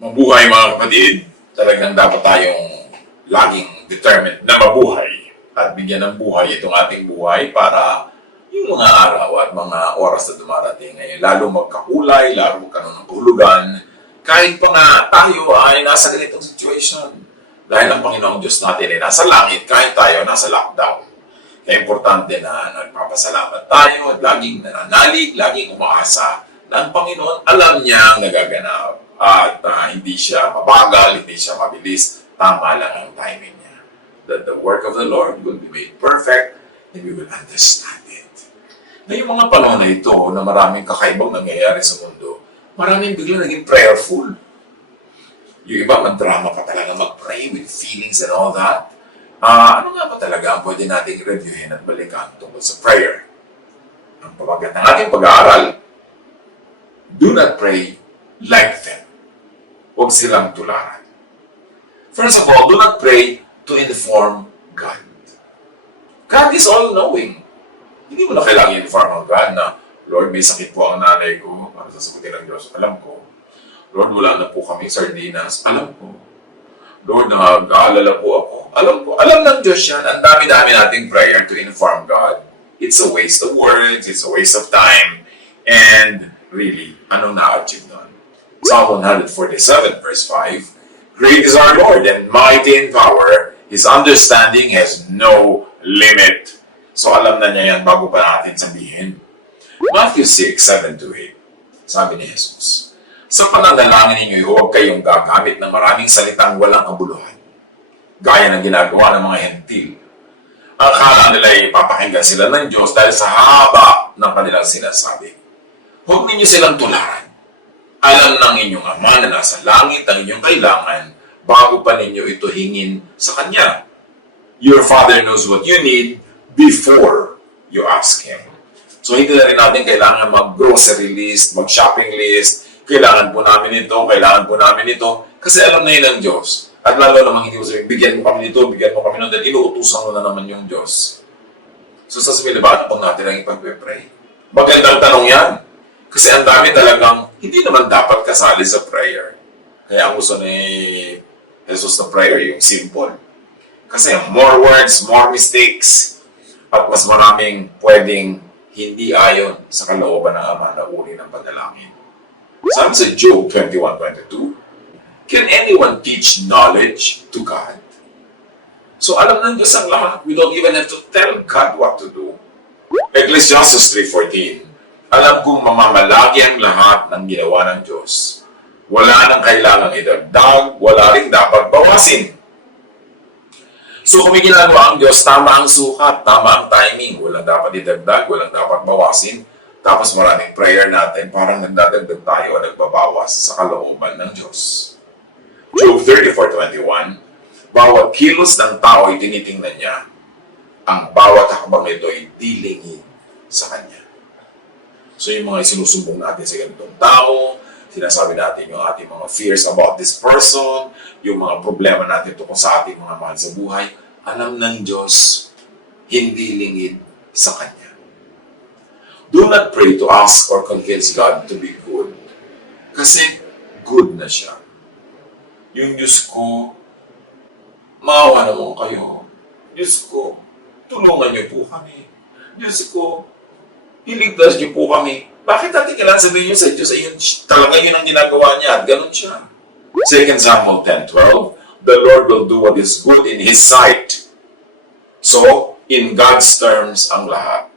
Mabuhay mga kapatid, talagang dapat tayong laging determined na mabuhay at bigyan ng buhay itong ating buhay para yung mga araw at mga oras na dumarating ngayon, lalo magkakulay, lalo magkaroon ng kahulugan, kahit pa nga tayo ay nasa ganitong situation. Dahil ang Panginoong Diyos natin ay nasa langit, kahit tayo nasa lockdown. Kaya importante na nagpapasalamat tayo at laging nananalig, laging umaasa na ang Panginoon alam niya ang nagaganap at hindi siya mabagal, hindi siya mabilis, tama lang ang timing niya. That the work of the Lord will be made perfect and we will understand it. Ngayong mga panahon na ito na maraming kakaibang nangyayari sa mundo, maraming bigla naging prayerful. Yung iba, mag-drama pa talaga, mag-pray with feelings and all that. Ano nga ba talaga ang pwede nating reviewin at balikan tungkol sa prayer? Ang pamagat ng ating pag-aaral, do not pray like them. Huwag silang tularan. First of all, do not pray to inform God. God is all-knowing. Hindi mo na kailangan inform ang God na, Lord, may sakit po ang nanay ko. Para sasagutin ng Diyos, alam ko. Lord, wala na po kami sardinas. Alam ko. Lord, nag-aalala po ako. Alam ko. Alam ng Diyos yan. Ang dami-dami nating prayer to inform God. It's a waste of words. It's a waste of time. And really, anong na-achieve nun? Psalm 147 verse 5, Great is our Lord and mighty in power. His understanding has no limit. So alam na niya yan bago pa natin sabihin. Matthew 6:7-8, sabi ni Jesus, sa pananalangin ninyo, huwag kayong gagamit ng maraming salitang walang kabuluhan, gaya ng ginagawa ng mga hentil. Akala nila ay papakinggan sila ng Diyos dahil sa haba ng kanilang sinasabi. Huwag ninyo silang tularan. Alam ng inyong Ama na nasa langit ang inyong kailangan bago pa ninyo ito hingin sa Kanya. Your Father knows what you need before you ask Him. So hindi na rin natin kailangan mag-grocery list, mag-shopping list, kailangan po namin ito, kailangan po namin ito, kasi alam na yun ng Diyos. At lalo namang hindi mo sabihin, bigyan mo kami nito, bigyan mo kami nito, dahil inuutusan mo na naman yung Diyos. So sasabihin, ba po natin ang ipag-pray? Magandang tanong yan. Kasi ang dami talagang hindi naman dapat kasali sa prayer. Kaya ang gusto ni Jesus na prayer, yung simple. Kasi more words, more mistakes, at mas maraming pwedeng hindi ayon sa kalooban ng Ama na uri ng panalangin. Sabi sa Job 21:22, can anyone teach knowledge to God? So alam ng Diyos ang lahat. We don't even have to tell God what to do. Ecclesiastes 3:14, alam kong mamamalagi ang lahat ng ginawa ng Diyos. Wala nang kailangang idagdag, wala ring dapat bawasin. So kung may ginagawa ang Diyos, tama ang sukat, tama ang timing. Walang dapat idagdag, walang dapat bawasin. Tapos maraming prayer natin, parang nagdadagdag tayo o nagbabawas sa kalooban ng Diyos. Job 34:21, bawat kilos ng tao ay tinitingnan niya. Ang bawat hakbang nito ay dilingin sa Kanya. So yung mga isinusumbong natin sa ganitong tao, sinasabi natin yung ating mga fears about this person, yung mga problema natin tungkol sa ating mga mahal sa buhay, alam ng Diyos, hindi lingid sa Kanya. Do not pray to ask or convince God to be good. Kasi good na siya. Yung Diyos ko, maawa naman kayo. Diyos ko, tulungan niyo po kami. Diyos ko, iligtas niyo po kami. Bakit natin kailangan sabihin niyo sa Diyos ay talaga yun ang ginagawa niya at ganun siya? 2 Samuel 10:12, the Lord will do what is good in His sight. So, in God's terms ang lahat.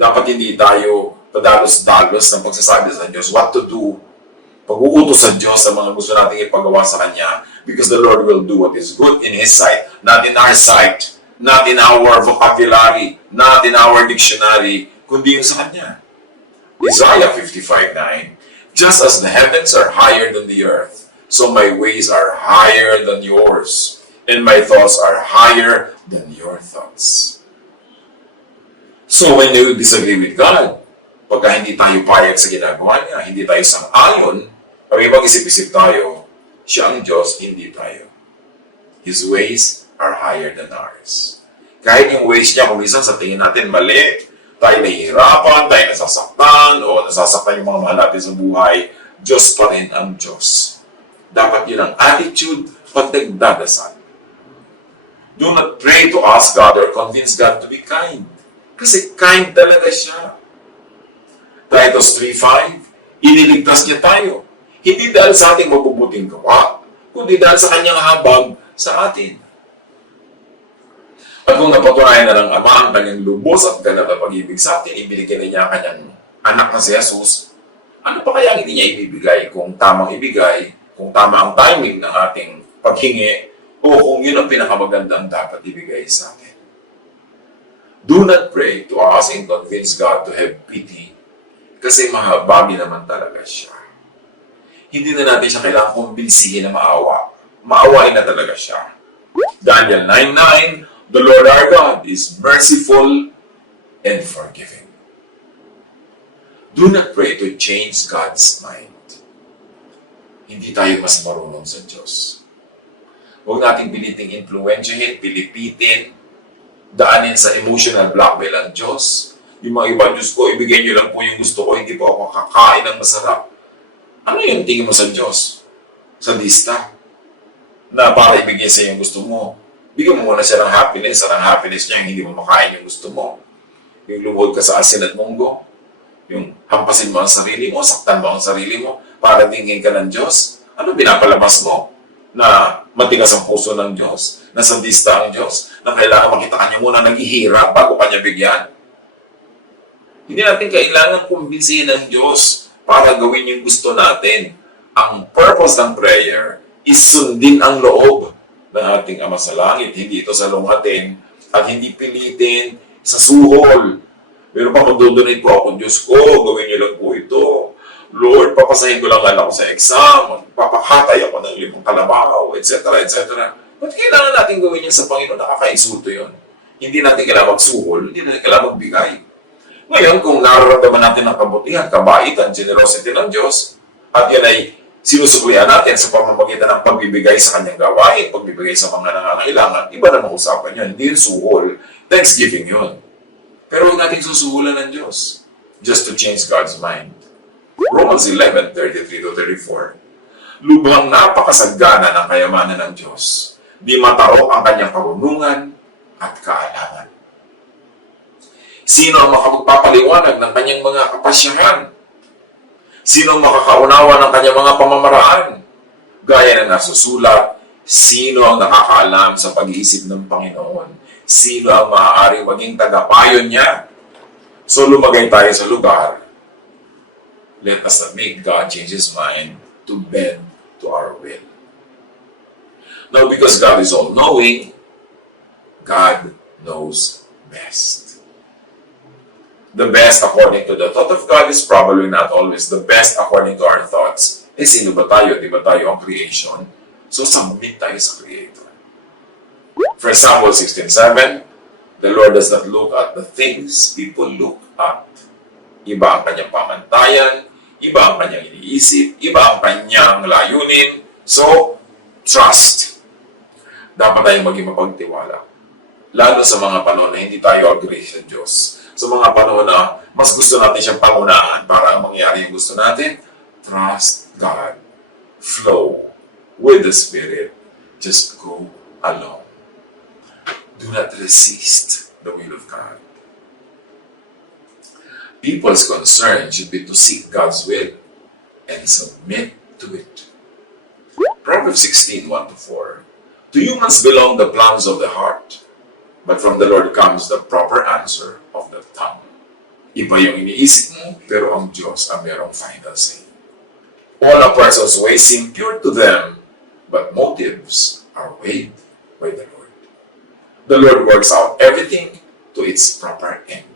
Dapat hindi tayo padalos-dalos ng pagsasabi sa Diyos what to do. Pag-uutos sa Diyos sa mga gusto nating ipagawa sa Kanya because the Lord will do what is good in His sight, not in our sight, not in our vocabulary, not in our dictionary, kundi yung sa Kanya. Isaiah 55:9, just as the heavens are higher than the earth, so my ways are higher than yours, and my thoughts are higher than your thoughts. So when you disagree with God, pagka hindi tayo payag sa ginagawa niya, hindi tayo sang-ayon, pag mag-isip-isip tayo, siya ang Diyos, hindi tayo. His ways are higher than ours. Kahit yung ways niya, kung minsan sa tingin natin mali, tayo nahihirapan, tayo nasasaktan, o nasasaktan yung mga mahal natin sa buhay, Diyos pa rin ang Diyos. Dapat yun ang attitude pag nagdadasal. Do not pray to ask God or convince God to be kind. Kasi kind talaga siya. Titus 3:5, iniligtas niya tayo. Hindi dahil sa ating mabubuting gawa, kundi dahil sa kanyang habag sa atin. At kung napatunayan na ng Ama ang kanyang lubos at ganap na pag-ibig sa atin, ibinigay na niya ang kanyang anak na si Jesus, ano pa kaya hindi niya ibibigay kung tamang ibigay, kung tama ang timing ng ating paghingi, o kung yun ang pinakamagandang dapat ibigay sa atin. Do not pray to ask and convince God to have pity, kasi mahabagi naman talaga siya. Hindi na natin siya kailangan kumbinsihin na maawa. Maawain na talaga siya. Daniel 9:9, the Lord our God is merciful and forgiving. Do not pray to change God's mind. Hindi tayo mas marunong sa Diyos. Huwag nating piliting influensyahin, pilipitin, daanin sa emotional blackmail ang Diyos. Yung mga iba, Diyos ko, ibigay niyo lang po yung gusto ko, hindi po ako kakain ng masarap. Ano yung tingin mo sa Diyos? Sa lista? Na para ibigay sa yung gusto mo. Bigyan mo muna siya ng happiness, at ang happiness niya, hindi mo makain yung gusto mo. Yung lubod ka sa asin at munggo. Yung hampasin mo ang sarili mo, saktan mo ang sarili mo, para tingin ka ng Diyos. Ano pinapalabas mo? Na matigas ang puso ng Diyos, na sadista ang Diyos, na kailangan makita kanya muna naghihirap bago kanya bigyan. Hindi natin kailangan kumbinsihin ng Diyos para gawin yung gusto natin. Ang purpose ng prayer is sundin ang loob ng ating Ama sa Langit. Hindi ito salungatin at hindi pilitin sa suhol. Pero pa mag-donate po ako, Diyos ko, gawin niyo lang po ito. Lord, papasahin ko lang anak ko sa exam, papakatay ako ng 5 kalabaw, etc., etc. Ba't kailangan natin gawin yan sa Panginoon? Nakakainsulto yun. Hindi natin kailangan magsuhol, hindi natin kailangan magbigay. Ngayon, kung nararamdaman natin ang kabutihan, kabaitan, generosity ng Diyos, at yan ay sinusuklian natin sa pamamagitan ng pagbibigay sa kanyang gawain, pagbibigay sa mga nangangailangan, iba na usapan yun. Hindi yun suhol. Thanksgiving yun. Pero huwag natin susuhulan ng Diyos just to change God's mind. Romans 11:33-34. Lubhang napakasagana ng kayamanan ng Diyos. Di mataro ang kanyang karunungan at kaalaman. Sino ang makapagpapaliwanag ng kanyang mga kapasyahan? Sino ang makakaunawa ng kanyang mga pamamaraan? Gaya na nasusulat, sino ang nakakaalam sa pag-iisip ng Panginoon? Sino ang maaaring maging tagapayo niya? So lumagay tayo sa lugar. Let us not make God change His mind to bend to our will. Now, because God is all-knowing, God knows best. The best according to the thought of God is probably not always the best according to our thoughts. Eh, sino ba tayo? Di ba tayo ang creation? So, submit tayo sa Creator. 1 Samuel 16:7, the Lord does not look at the things people look at. Iba ang kanyang pamantayan, iba ang kanyang iniisip, iba ang kanyang layunin. So, trust. Dapat tayong maging mapagtiwala. Lalo sa mga panahon na hindi tayo agree sa Diyos. Sa mga panahon na mas gusto natin siyang pangunahan para mangyari yung gusto natin, trust God. Flow with the Spirit. Just go along. Do not resist the will of God. People's concern should be to seek God's will and submit to it. Proverbs 16:1-4. To humans belong the plans of the heart, but from the Lord comes the proper answer of the tongue. Iba yung iniisip mo, pero ang Diyos ang merong final say. All a person's ways seem pure to them, but motives are weighed by the Lord. The Lord works out everything to its proper end.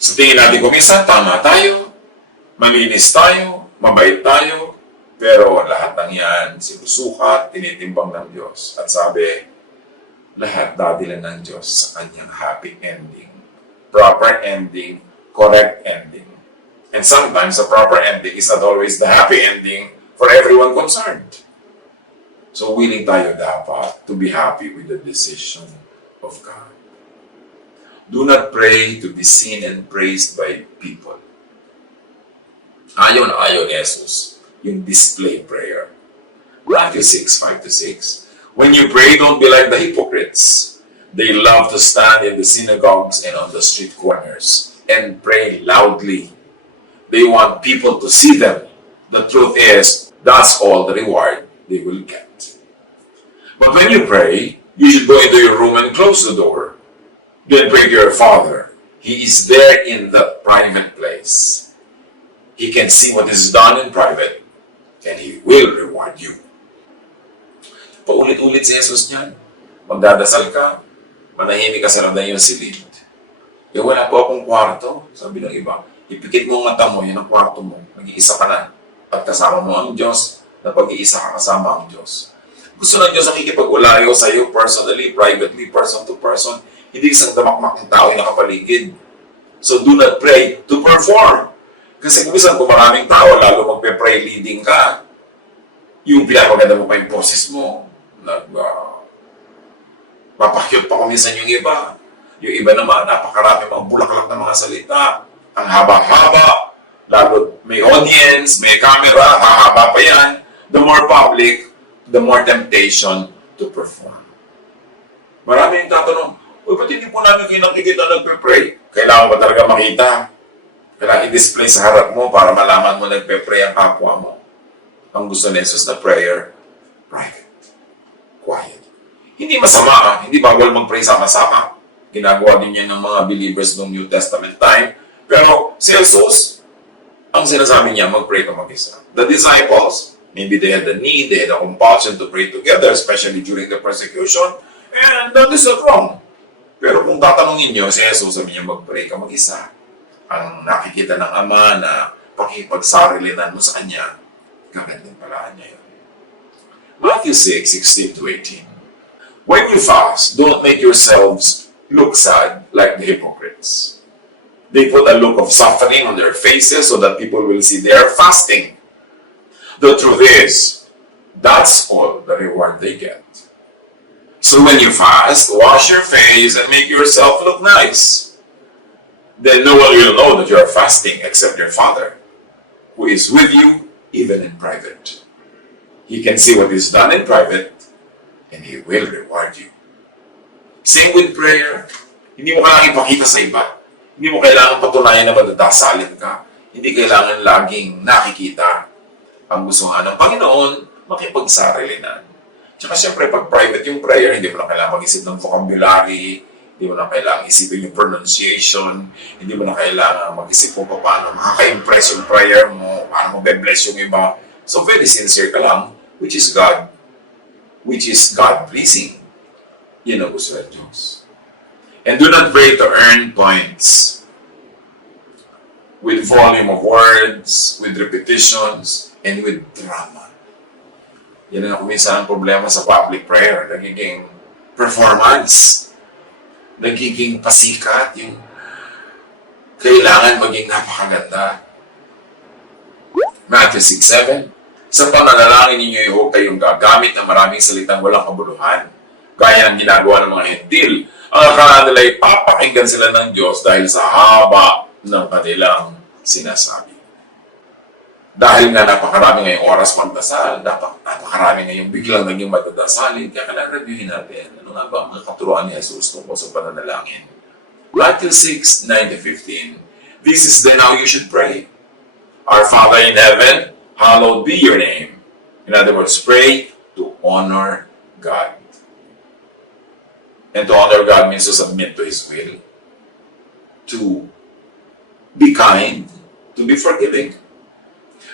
Sa tingin natin kung minsan, tama tayo, malinis tayo, mabait tayo, pero lahat ng yan, sinusukat, tinitimbang ng Diyos. At sabi, lahat dadilan ng Diyos sa kanyang happy ending. Proper ending, correct ending. And sometimes the proper ending is not always the happy ending for everyone concerned. So willing tayo dapat to be happy with the decision of God. Do not pray to be seen and praised by people. Ayaw na ayaw ni Jesus yung display prayer. Matthew 6:5-6. When you pray, don't be like the hypocrites. They love to stand in the synagogues and on the street corners and pray loudly. They want people to see them. The truth is, that's all the reward they will get. But when you pray, you should go into your room and close the door. Then pray to your Father. He is there in the private place. He can see what is done in private, and He will reward you. Paulit-ulit si Jesus niyan. Magdadasal ka, manahimik ka sa landay yung silid. Wala po akong kwarto, sabi ng iba. Ipikit mo ang mata mo, yun ang kwarto mo. Mag-iisa ka na. At kasama mo ang Diyos, na pag-iisa ka kasama ang Diyos. Gusto ng Diyos nakikipag-ulayo sa iyo personally, privately, person to person. Hindi isang damakmak ng tao yung nakapaligid. So do not pray to perform. Kasi kung minsan kung maraming tao, lalo magpe-pray leading ka, yung pinapaganda mo pa yung boses mo. Papakyot pa kuminsan yung iba. Yung iba naman, napakarami mga bulaklak na mga salita. Ang haba-haba. Lalo may audience, may camera, hahaba pa yan. The more public, the more temptation to perform. Marami yung tatanong, uy, ba't hindi po namin kayo nakikita nagpe-pray? Kailangan ba talaga makita? Kailangan i-display sa harap mo para malaman mo nagpe-pray ang kapwa mo. Ang gusto ni Jesus na prayer, private, quiet. Hindi masama, hindi bawal mag-pray sama-sama. Ginagawa din yan ng mga believers ng New Testament time. Pero si Jesus, ang sinasabi niya, mag-pray ka mag-isa. The disciples, maybe they had the need, they had a compulsion to pray together, especially during the persecution, and that is not wrong. Pero kung tatanungin niyo, si Jesus sabi niya, mag-pray ka mag-isa. Ang nakikita ng Ama na pakipagsarilinan mo sa Kanya, gagandang palaan niya yun. Matthew 6:16-18. When you fast, don't make yourselves look sad like the hypocrites. They put a look of suffering on their faces so that people will see they are fasting. The truth is, that's all the reward they get. So when you fast, wash your face and make yourself look nice. Then no one will know that you are fasting except your Father, who is with you even in private. He can see what is done in private, and He will reward you. Same with prayer. Hindi mo kailangan ipakita sa iba. Hindi mo kailangan patunayan na madadasalin ka. Hindi kailangan laging nakikita. Ang gusto nga ng Panginoon, makipagsarilinan. Tsaka siyempre, pag private yung prayer, hindi mo na kailangan mag-isip ng vocabulary, hindi mo na kailangan isipin yung pronunciation, hindi mo na kailangan mag-isip kung paano makaka-impress yung prayer mo, paano mo be-bless yung iba. So very sincere ka lang, which is God-pleasing. Yan ang gusto ng Diyos. And do not pray to earn points with volume of words, with repetitions, and with drama. Yan ang kuminsan ang problema sa public prayer. Nagiging performance. Nagiging pasikat. Yung kailangan maging napakaganda. Matthew 6:7. Sa pananalangin ninyo, huwag kayong gagamit ng maraming salitang walang kabuluhan. Gaya ng ginagawa ng mga hentil. Ang akala nila ay papakinggan sila ng Diyos dahil sa haba ng kanilang sinasabi. Dahil nga napakarami ngayong oras pagdasal, napakarami ngayong biglang naging matadasalin, kaya kailangan reviewin natin. Ano nga ba ang katuruan ni Jesus tungkol sa pananalangin? Matthew 6:9-15. This is then how you should pray. Our Father in heaven, hallowed be your name. In other words, pray to honor God. And to honor God means to submit to His will, to be kind, to be forgiving.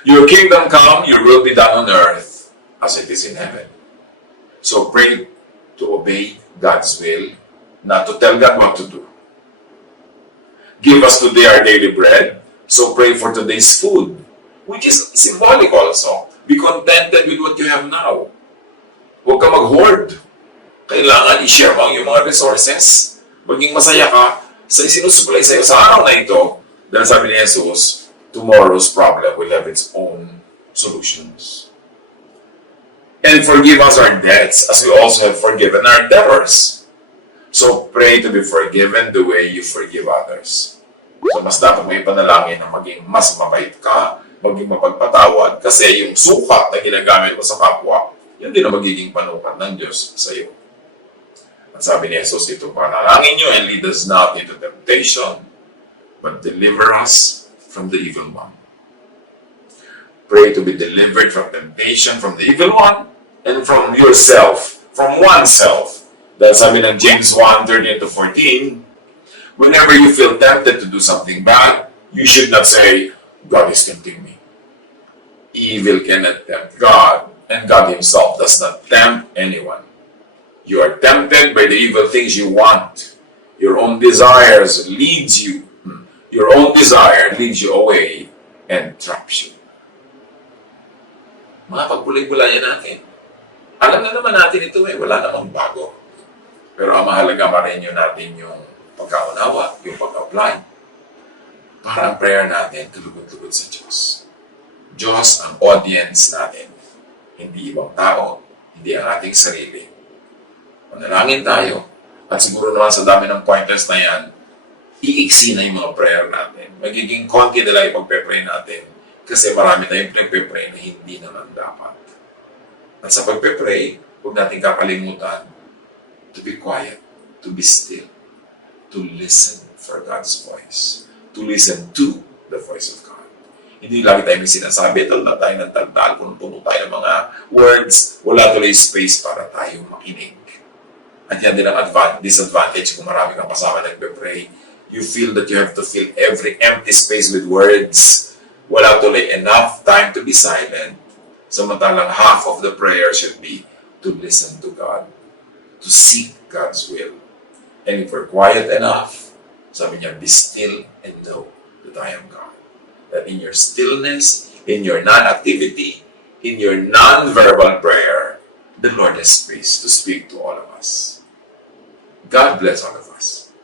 Your kingdom come, your will be done on earth as it is in heaven. So pray to obey God's will, not to tell God what to do. Give us today our daily bread, so pray for today's food, which is symbolic also. Be contented with what you have now. Huwag ka mag-hoard. Kailangan i-share mo ang iyong mga resources. Maging masaya ka sa isinusupply sa iyo sa araw na ito. Dahil sabi ni Jesus, tomorrow's problem will have its own solutions. And forgive us our debts as we also have forgiven our debtors. So pray to be forgiven the way you forgive others. So mas dapat mo ipanalangin na maging mas mabait ka, maging mapagpatawad kasi yung sukat na ginagamit mo sa kapwa, yan din ang magiging panukat ng Diyos sa iyo. At sabi ni Jesus dito, panalangin nyo and lead us not into temptation, but deliver us from the evil one. Pray to be delivered from temptation, from the evil one, and from yourself, from oneself. Dahil sabi ng James 1:13-14, whenever you feel tempted to do something bad, you should not say, God is tempting me. Evil cannot tempt God, and God himself does not tempt anyone. You are tempted by the evil things you want. Your own desires leads you. Your own desire leads you away and traps you. Mga pagpulay-pulayan natin. Alam na naman natin ito wala namang bago. Pero ang mahalaga pa rin yun natin yung pagkaunawa, yung pag-apply. Para ang prayer natin tulugod-lugod sa Diyos. Diyos ang audience natin. Hindi ibang tao, hindi ang ating sarili. Manalangin tayo. At siguro naman sa dami ng pointers na yan, iiksi na yung mga prayer natin. Magiging konti na lang yung pagpe-pray natin. Kasi marami tayong pinagpe-pray na hindi naman dapat. At sa pagpe-pray, huwag natin kakalimutan to be quiet, to be still, to listen for God's voice, to listen to the voice of God. Hindi lagi tayo may sinasabi, talda tayo ng tagdal, puno tayo ng mga words, wala tuloy space para tayo makinig. At yan din ang disadvantage kung marami kang kasama nagpe-pray. You feel that you have to fill every empty space with words. Wala tuloy enough time to be silent. Samantalang half of the prayer should be to listen to God, to seek God's will. And if we're quiet enough, sabi niya, be still and know that I am God. That in your stillness, in your non-activity, in your non-verbal prayer, the Lord has space to speak to all of us. God bless all of us.